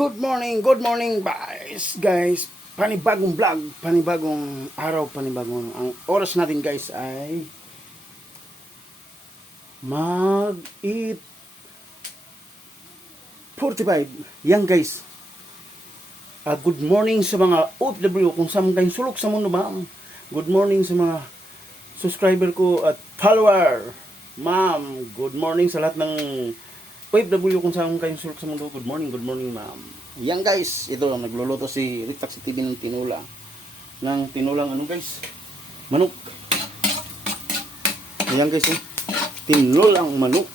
Good morning guys. Panibagong vlog, panibagong araw, panibagong ang oras natin guys ay mag 8:45. Yan guys. Good morning sa mga OFW kung saan kayong sulok sa mundo, ma'am. Good morning sa mga subscriber ko at follower. Ma'am, good morning sa lahat ng OFW kung saan kayong sulok sa mundo. Good morning, ma'am. Yan guys, ito nagluluto si Ritaxi TV ng tinula. Ng tinulang ano guys? Manok. Yan guys, tinulang manok.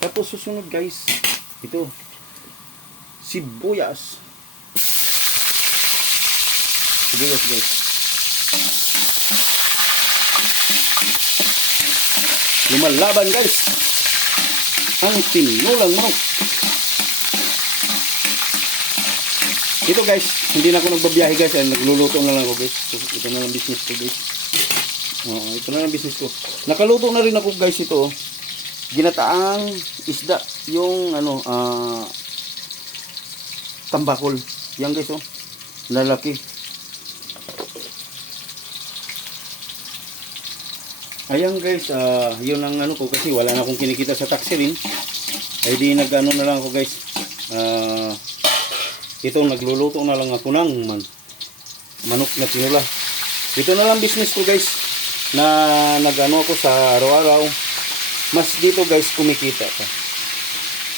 Tapos susunod guys, ito sibuyas. Sibuyas guys. Lumalaban guys ang tinulang manok. Ito guys, hindi na ako nagbabiyahe guys, ay nagluluto na lang ako guys. Ito na lang business ko guys. Ito na lang business ko. Nakaluto na rin ako guys ito. Ginataang isda, yung ano, tambakol. Yan guys lalaki. Ayan guys, yun ang ano ko kasi wala na akong kinikita sa taxi rin. Ay di nag-ano na lang ako guys. Ito nagluluto na lang ako ng manok na tinula. Ito na lang business ko guys na nag-ano ako sa araw-araw. Mas dito guys kumikita ka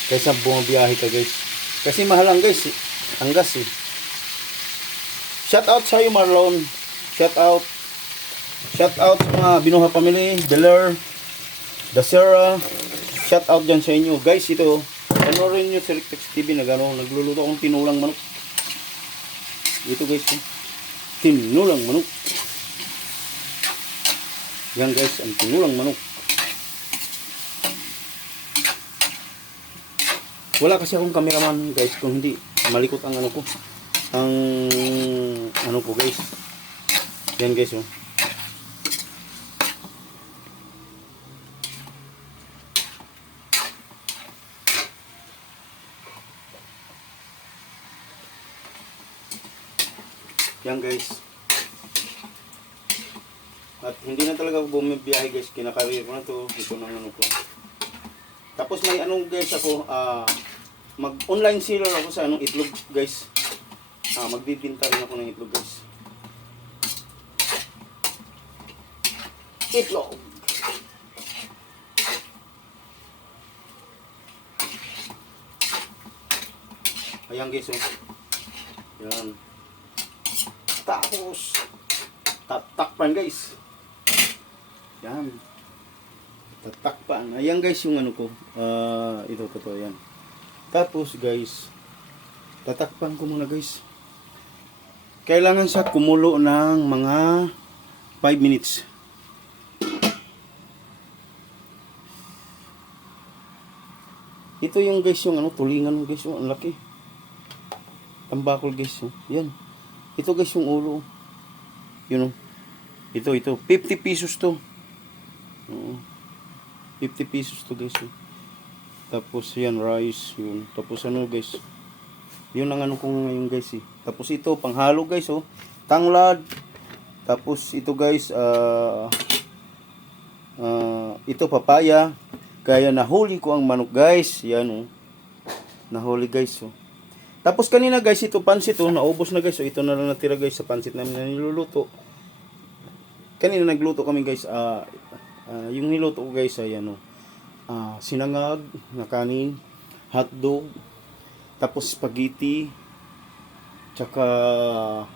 kaysa bumabiyahe ka guys. Kasi mahal ang guys, ang gas eh. Shout out sa iyo Marlon. Shout out sa mga Binuha Family, Deler, Dasera. Shout out dyan sa inyo. Guys, ito, ano rin nyo sa Ritaxi TV na gano'n, nagluluto akong tinulang manok. Ito guys, tinulang manok. Yan guys, ang tinulang manok. Wala kasi akong cameraman guys, kung hindi, malikot ang ano ko. Ang ano ko guys. Yan guys, Yan guys. At hindi na talaga ako bumibiyahe guys. Kinakarir ko na to. Ito na ano ko. Tapos may anong guys ako. Mag online seller ako sa anong itlog guys. Magbibinta rin ako ng itlog guys. Itlog. Ayan guys. Yan. Tapos tatakpan guys. Yan. Tatakpan. Ayan guys yung ano ko. Ito totoo yan. Tapos guys, tatakpan ko muna guys. Kailangan siya kumulo ng mga 5 minutes. Ito yung guys yung ano, tulingan guys, ang laki. Tambakol guys, yan. Ito guys yung ulo. Yun Ito. 50 pesos to. 50 pesos to guys. Tapos yan, rice. Yun. Tapos ano guys. Yun ang ano ko ngayon guys. Tapos ito, panghalo guys. Tanglad. Tapos ito guys. Ito papaya. Kaya nahuli ko ang manok guys. Yan nahuli guys. Tapos kanina guys, ito pansit naubos na guys. Ito na lang natira guys sa pansit namin na niluluto. Kanina nagluto kami guys. Yung niluto ko guys ay sinangag na kanin, hotdog, tapos spaghetti, tsaka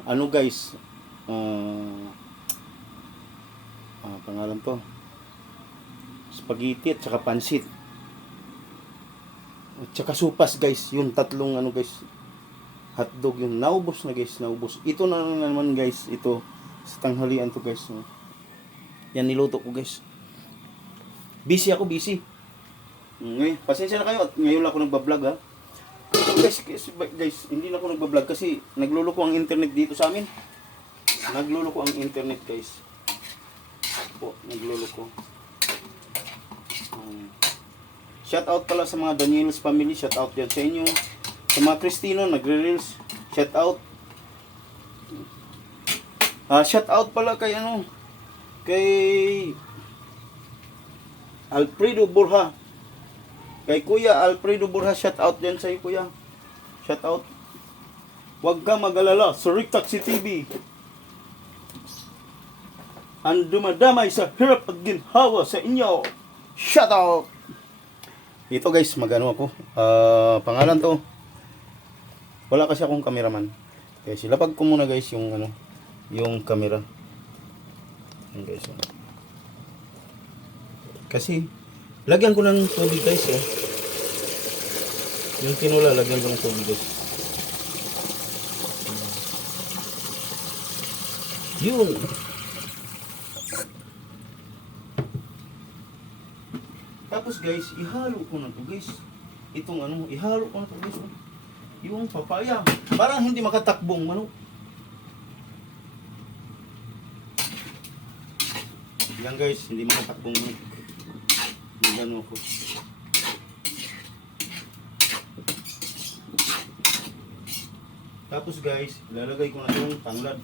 ano guys, pangalan to, spaghetti at tsaka pansit. At tsaka supas guys, yung tatlong ano guys, hotdog yung naubos na guys, naubos. Ito na naman guys, ito sa tanghalian to guys. Yan niluto ko guys. Busy ako, busy. Ngayon, pasensya na kayo at ngayon lang ako nagbablog ha. Guys, hindi na ako nagbablog kasi nagluloko ang internet dito sa amin. Nagluloko ang internet guys. Nagluloko. Shout out pala sa mga Daniels family, shout out yan sa inyo. Sa mga Kristino, nagre-reels. Shout out. Shout out pala kay ano, kay Alfredo Borja. Kay Kuya Alfredo Borja, shout out din sa iyo, Kuya. Shout out. Huwag ka mag-alala, Sir Taxi TV. Ang dumadamay sa hirap at ginhawa sa inyo. Shout out. Ito guys, magano ako. Pangalan to. Wala kasi akong cameraman. Kaya silapag ko muna guys yung ano, yung camera. Yan guys. Kasi lagyan ko ng tubig guys eh. Yung tinola, lagyan ko ng tubig guys. Yun. Tapos guys, ihalo ko na to guys. Itong ano, ihalo ko na to guys. Yung papaya. Parang hindi makatakbong manok. Yan guys, hindi makatakbong manok. Gano ako. Tapos guys, ilalagay ko na yung tanglad.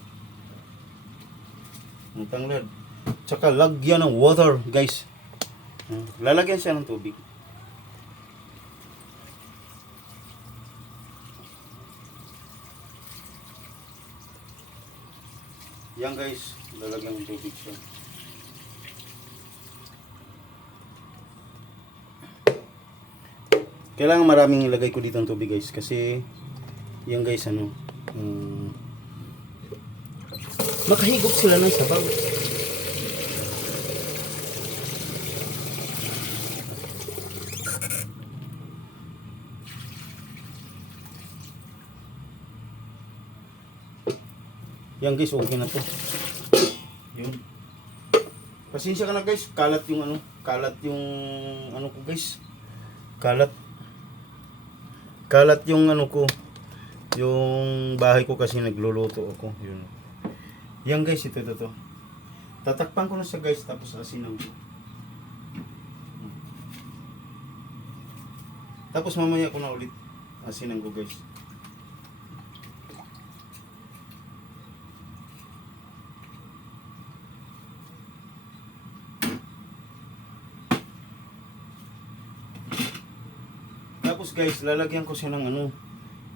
Yung tanglad. Tsaka lagyan ng water guys. Lalagyan siya ng tubig. Yan guys, lalagyan ng tubig siya. Kailangan maraming ilagay ko dito ng tubig guys kasi yan guys ano makahigop sila ng sabaw. Yan guys, okay na to. Yun. Pasensya ka na guys, kalat yung ano ko guys. Kalat yung ano ko. Yung bahay ko kasi nagluluto ako. Yun. Yan guys, ito. Tatakpan ko na siya guys, tapos asinan ko. Tapos mamaya ko na ulit asinan ko guys. Tapos guys, lalagyan ko siya ng ano.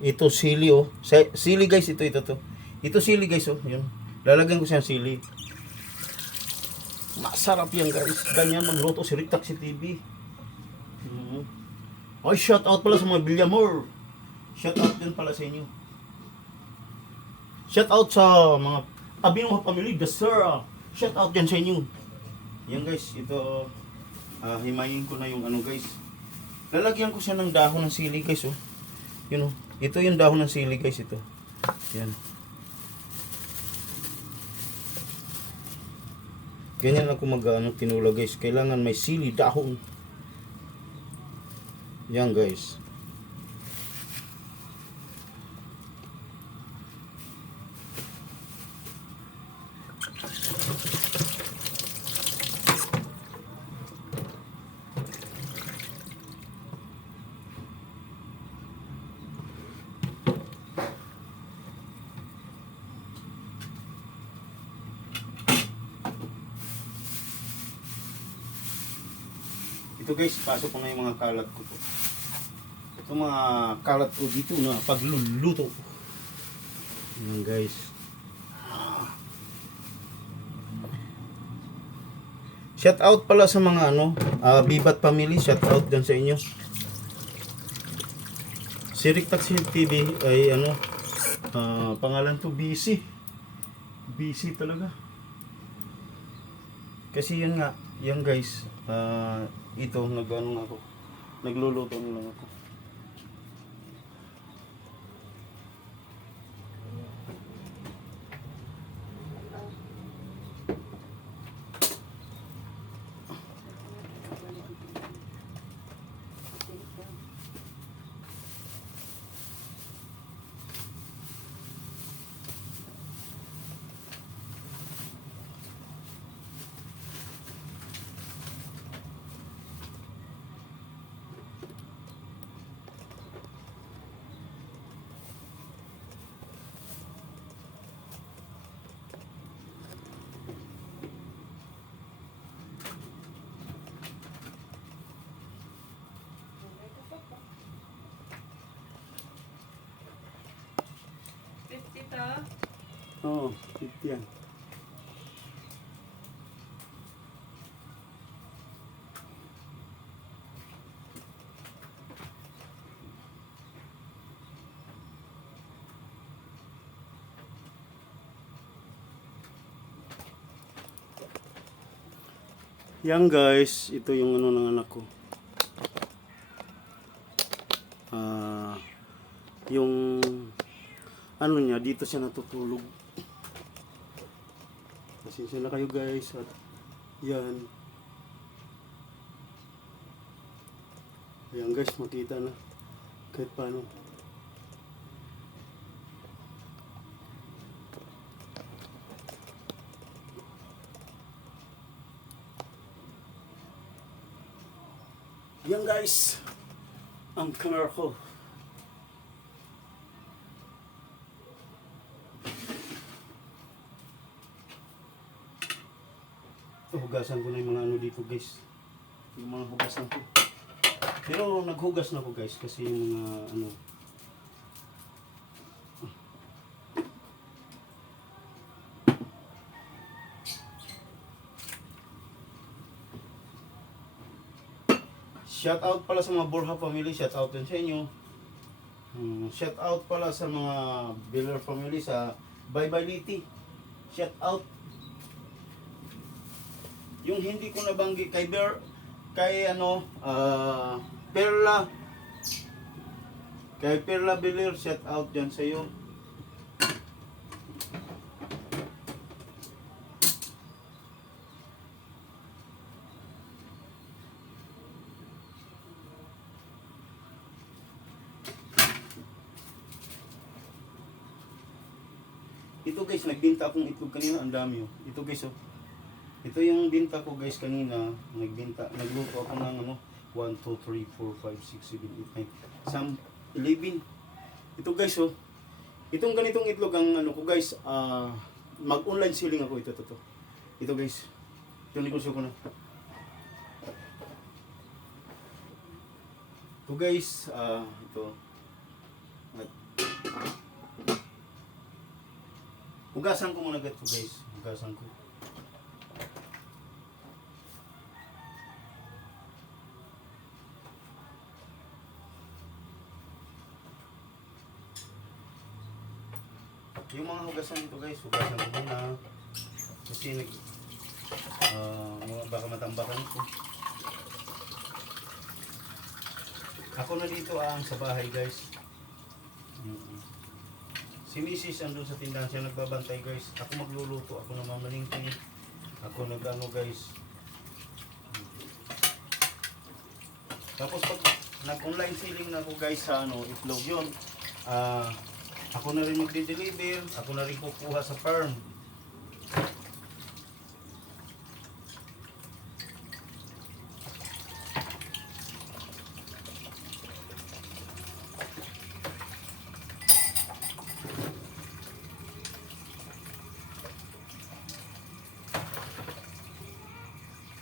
Ito sili oh. Sili guys, ito to. Ito sili guys oh, yun. Lalagyan ko siya ng sili. Masarap yan guys. Ganyan magluto si Rick Taxi TV. Ay, shout out pala sa mga Villamor. Shout out din pala sa inyo. Shout out sa mga Abinoha family, the sir. Shout out din sa inyo. Yan guys, ito himayin ko na yung ano guys. Lalagyan ko siya ng dahon ng sili guys oh. Yun oh. Ito yung dahon ng sili guys ito. Yan. Ganyan ako mag-ano tinula guys. Kailangan may sili dahon. Yan guys. Ito guys, pasok ko na yung mga kalat ko po. Ito mga kalat ko dito na pagluluto. Ayan guys. Shout out pala sa mga ano, Bibat family, shout out dyan sa inyo. Si Rick Taxi TV ay ano, pangalan to busy. Busy talaga. Kasi yun nga, yan guys, ito nag-ano ako, nagluluto na lang ako. Oo, 50 yan. Yan guys, ito yung ano ng anak ko. Yung ano niya, dito siya natutulog. Pasensya na kayo guys. At yan. Ayan guys, makita na. Kahit paano. Yan guys, ang camera ko. Hugasan ko na yung mga ano dito guys. Yung mga hugasan ko. Pero naghugas na ko guys kasi yung mga ano. Shout out pala sa mga Borja family, shout out din sa inyo. Shout out pala sa mga Biller family sa Bye Bye Liti. Shout out. Yung hindi ko nabanggit kay Perla. Kay Perla Biller, shout out dyan sa iyo. Ito guys, nagbinta akong itlog kanina, ang dami oh. Ito guys oh. Ito yung binta ko guys kanina, nagluto ako ng ano, 1, 2, 3, 4, 5, 6, 7, 8, 9, 11. Ito guys oh. Itong ganitong itlog ang ano ko guys, mag-online selling ako ito. Ito guys. Ito negosyo ko na. Ito guys, ito. Hugasan ko muna ito guys. Hugasan ko. Yung mga hugasan nito guys, hugasan ko muna. Kasi baka matambakan ko. Ako na dito sa bahay guys. Si Mrs. andun sa tindahan siya nagbabantay guys. Ako magluluto, ako namamalingki. Ako nagano guys. Tapos pag nag-online selling na ako guys sa itlog yun. Ako na rin magde-deliver, ako na rin kukuha sa farm.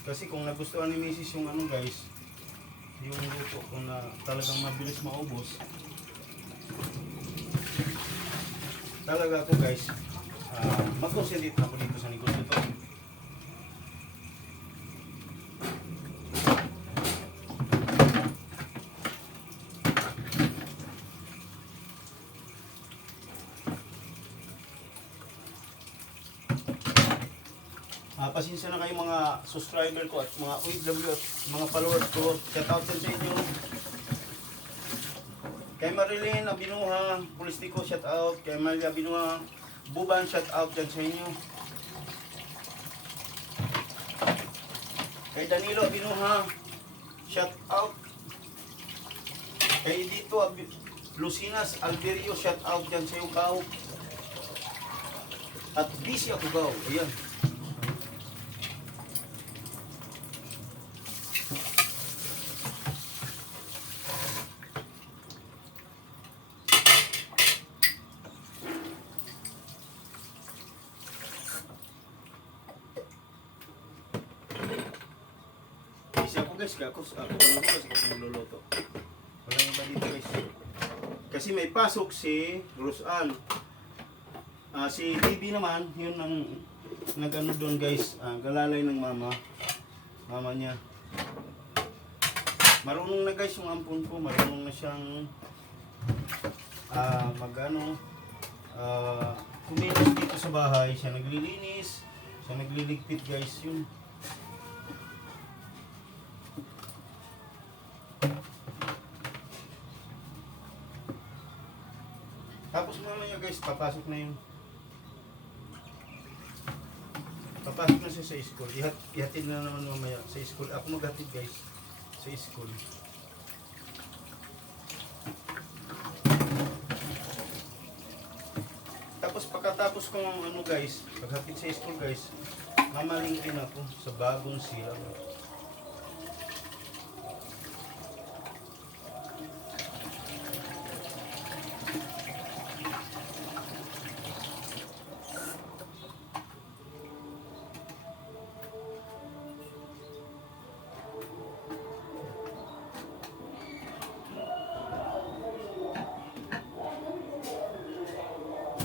Kasi kung nagustuhan ni Mrs. yung ano guys, yung luto ko na talagang mabilis maubos, talaga ako guys, mag-concentrate ako dito sa negosyo ito. Pasensya na kayo mga subscriber ko at mga OFW at mga followers ko. Shout out din sa inyo. Kay Marilyn Abinuha, Polistiko, shout out. Kay Maria Abinuha, Buban, shout out dyan sa inyo. Kay Danilo Abinuha, shout out. Kay dito Lucinas Alberio, shout out dyan sa iyo, Kao. At busy ako, Kao. Ayan. Guys, ako nagluluto. Walang iba dito guys. Kasi may pasok si Rosan. Si Bibi naman, yun ang nag-ano doon guys, galalay ng mama niya. Marunong na guys yung ampon ko, marunong na siyang mag-ano, kumilos dito sa bahay, siya naglilinis, siya nagliligpit guys, yun. Tapos mamaya guys, papasok na siya sa school. Ihatid na naman mamaya sa school. Ako maghatid guys sa school. Tapos pagkatapos kong ano guys, paghatid sa school guys, mamalingkin ako sa bagong silang.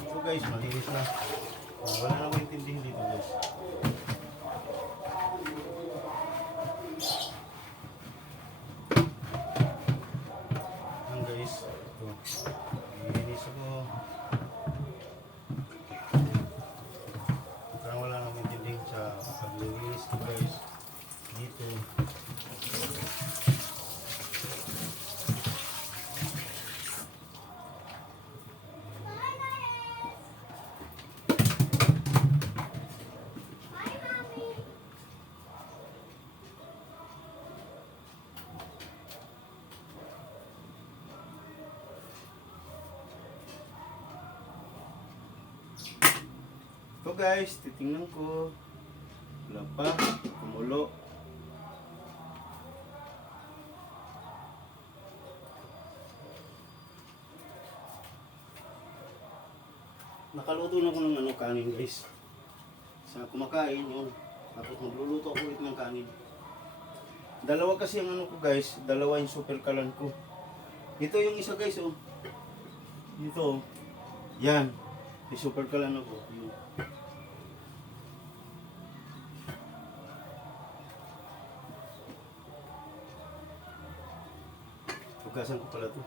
So guys, malinis na. Wala na akong intindihin dito guys. Yan guys. Ito. Malinis ako. Parang wala na akong intindihin sa paglilinis ko guys. Dito. Ito guys, titingnan ko. Wala pa, kumulo. Nakaluto na ko ng kanin guys. Sa kumakain yun. Tapos magluluto ako ulit ng kanin. Dalawa kasi ang ko guys, dalawa yung super kalan ko. Ito yung isa guys oh. Ito oh. Yan. May super kalan ako. Yun. Hugasan ko pala ito.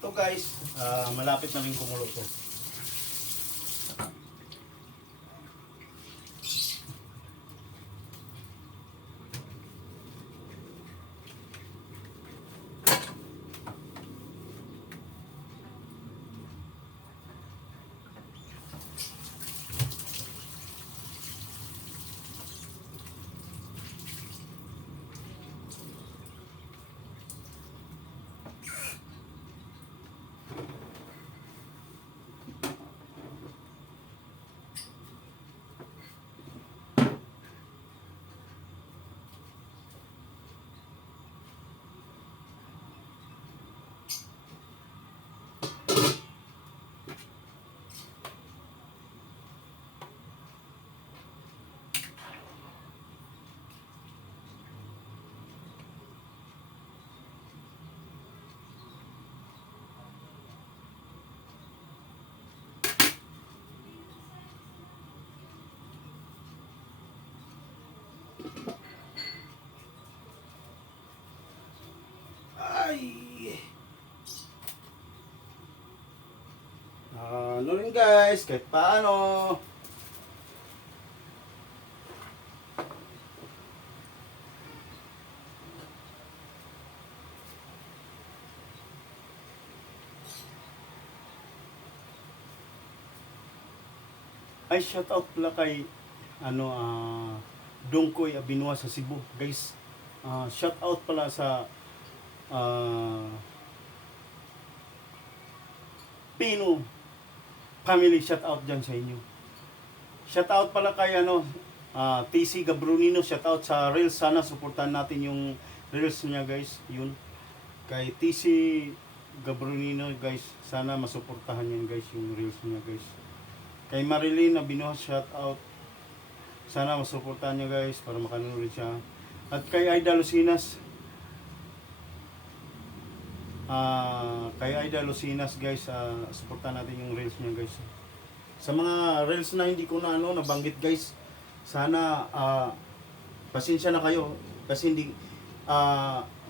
Ito guys, malapit na rin kumulo to. ano rin guys, kahit paano. Ay, shout out pala kay Dongkoy Abinua sa Cebu. Guys, shout out pala sa Pino family, shout out dyan sa inyo. Shout out pala kay TC Gabrunino, shout out sa Reels. Sana suportahan natin yung Reels niya guys. Yun. Kay TC Gabrunino guys, sana masuportahan yan guys yung Reels niya guys. Kay Marilyn Abinoa, shout out. Sana masuportahan niyo guys para makanood siya. At kay Aida Lucinas, guys, suportahan natin yung reels niya guys. Sa mga reels na hindi ko na nabanggit guys, sana pasensya na kayo kasi hindi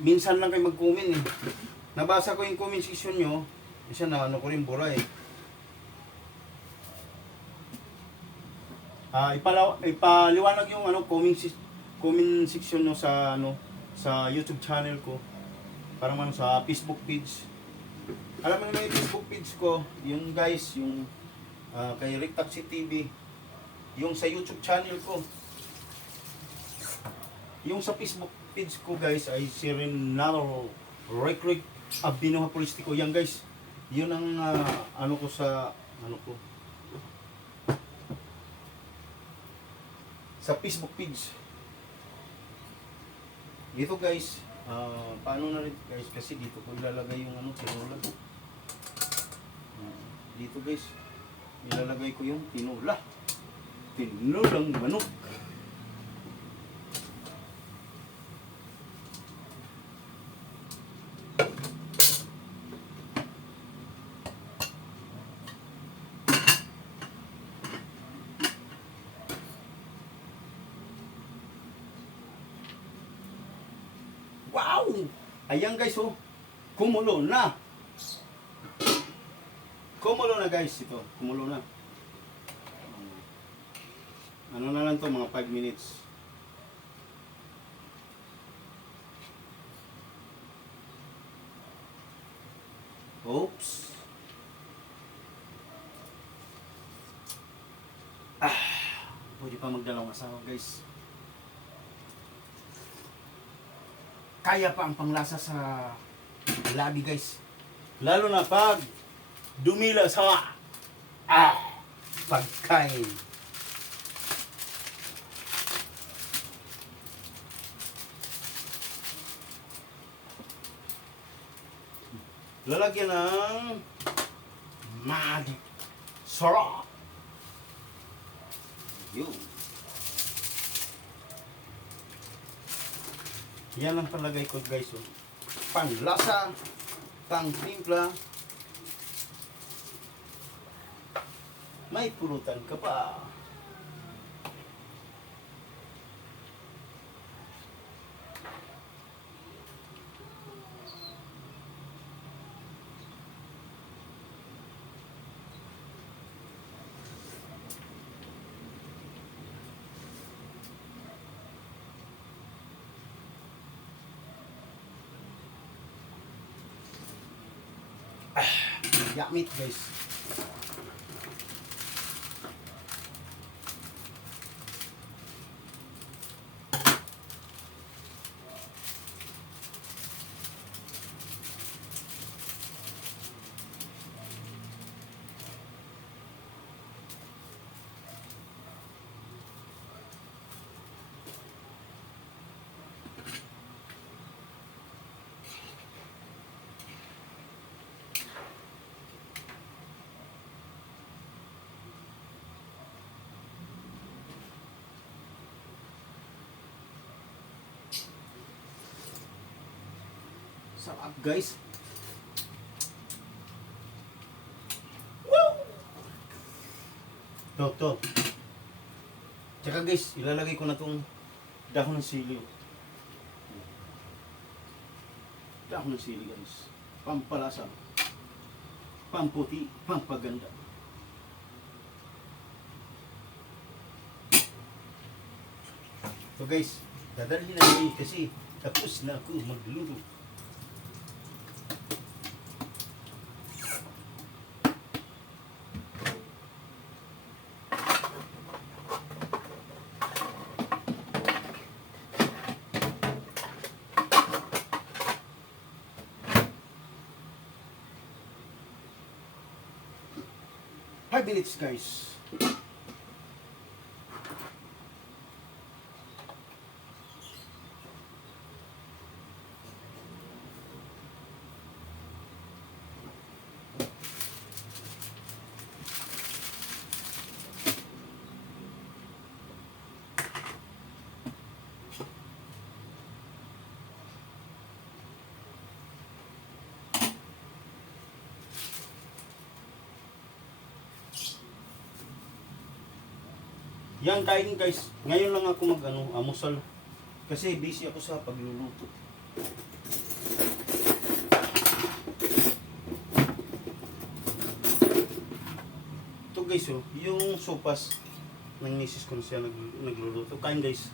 minsan lang kayo mag-comment eh. Nabasa ko yung comment section nyo, isa na ko rin bura eh. Ipaliwanag yung comment section no sa YouTube channel ko. Parang sa Facebook page. Alam mo naman yung Facebook page ko, yung guys, yung kay Rick Taxi TV, yung sa YouTube channel ko. Yung sa Facebook page ko guys ay si Renaro Rick Abinoa Polistico. Yan guys. Yun ang ko sa sa Facebook page. Dito guys, paano na rin guys kasi dito ko ilalagay yung tinola. Dito guys, ilalagay ko yung tinola. Tinolang manok. Wow! Ayan guys oh. Kumulo na. Kumulo na guys ito. Kumulo na. Ano na lang to, mga 5 minutes. Oops. Pwede pa magdalawang asawa guys. Kaya pa ang panglasa sa labi guys. Lalo na pag dumila sa pagkain. Lalagyan ng sarap. Yun. Yan ang palagay ko guys oh. Panglasa, pangtimpla. May pulutan ka pa. Yak meat guys. Sarap guys. Woo! To. Tsaka guys, ilalagay ko na tong dahon ng sili. Dahon ng sili guys. Pampalasa. Pamputi, pampaganda. So guys, dadalhin na ngayon kasi tapos na ako magluluto. Five minutes guys. Yan kain guys. Ngayon lang ako amusal. Kasi busy ako sa pagluluto. Ito guys oh, yung sopas ng misis ko na siya nagluluto. Kain guys.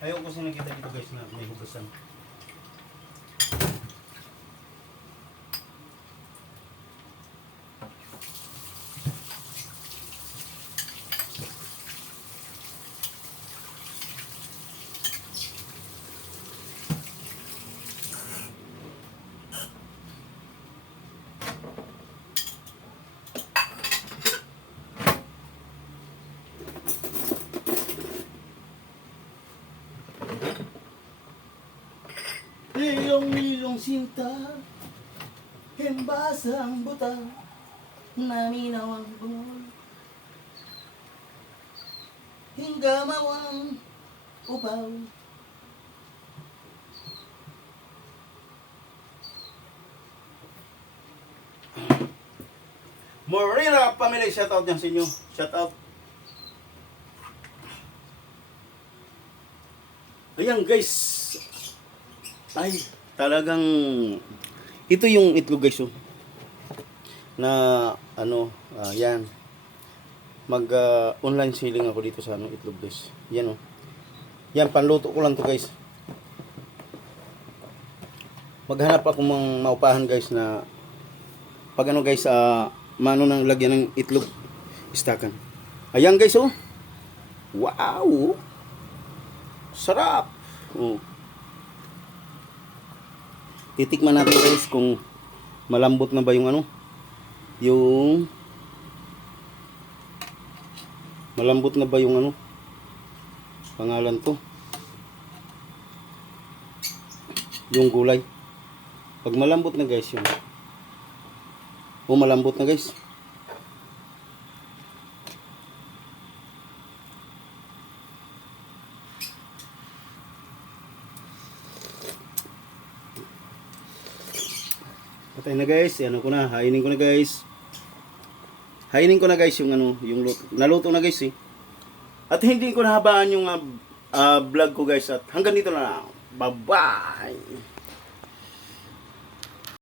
Ayaw ko kasi nakita dito guys na may hugasan. Lilong-lilong sinta, hembasang buta, naminaw ang bungol, hinggamaw ang upaw. Morena family, shout out yan sa inyo. Shout out. Ayan guys. Ay, talagang ito yung itlog guys oh. Na yan. Mag online selling ako dito sa itlog guys. Yan oh. Yan panluto ko lang to guys. Maghanap ako ng maupahan guys na pag guys mano nang lagyan ng itlog istakan. Ayan guys oh. Wow. Sarap. Oh. Titikman natin guys kung malambot na ba yung yung malambot na ba yung pangalan to, yung gulay. Pag malambot na guys yun, malambot na guys. Patay na guys, hainin ko na guys. Hainin ko na guys yung yung naluto na guys eh. At hindi ko nahabaan yung vlog ko guys at hanggang dito na lang. Bye bye.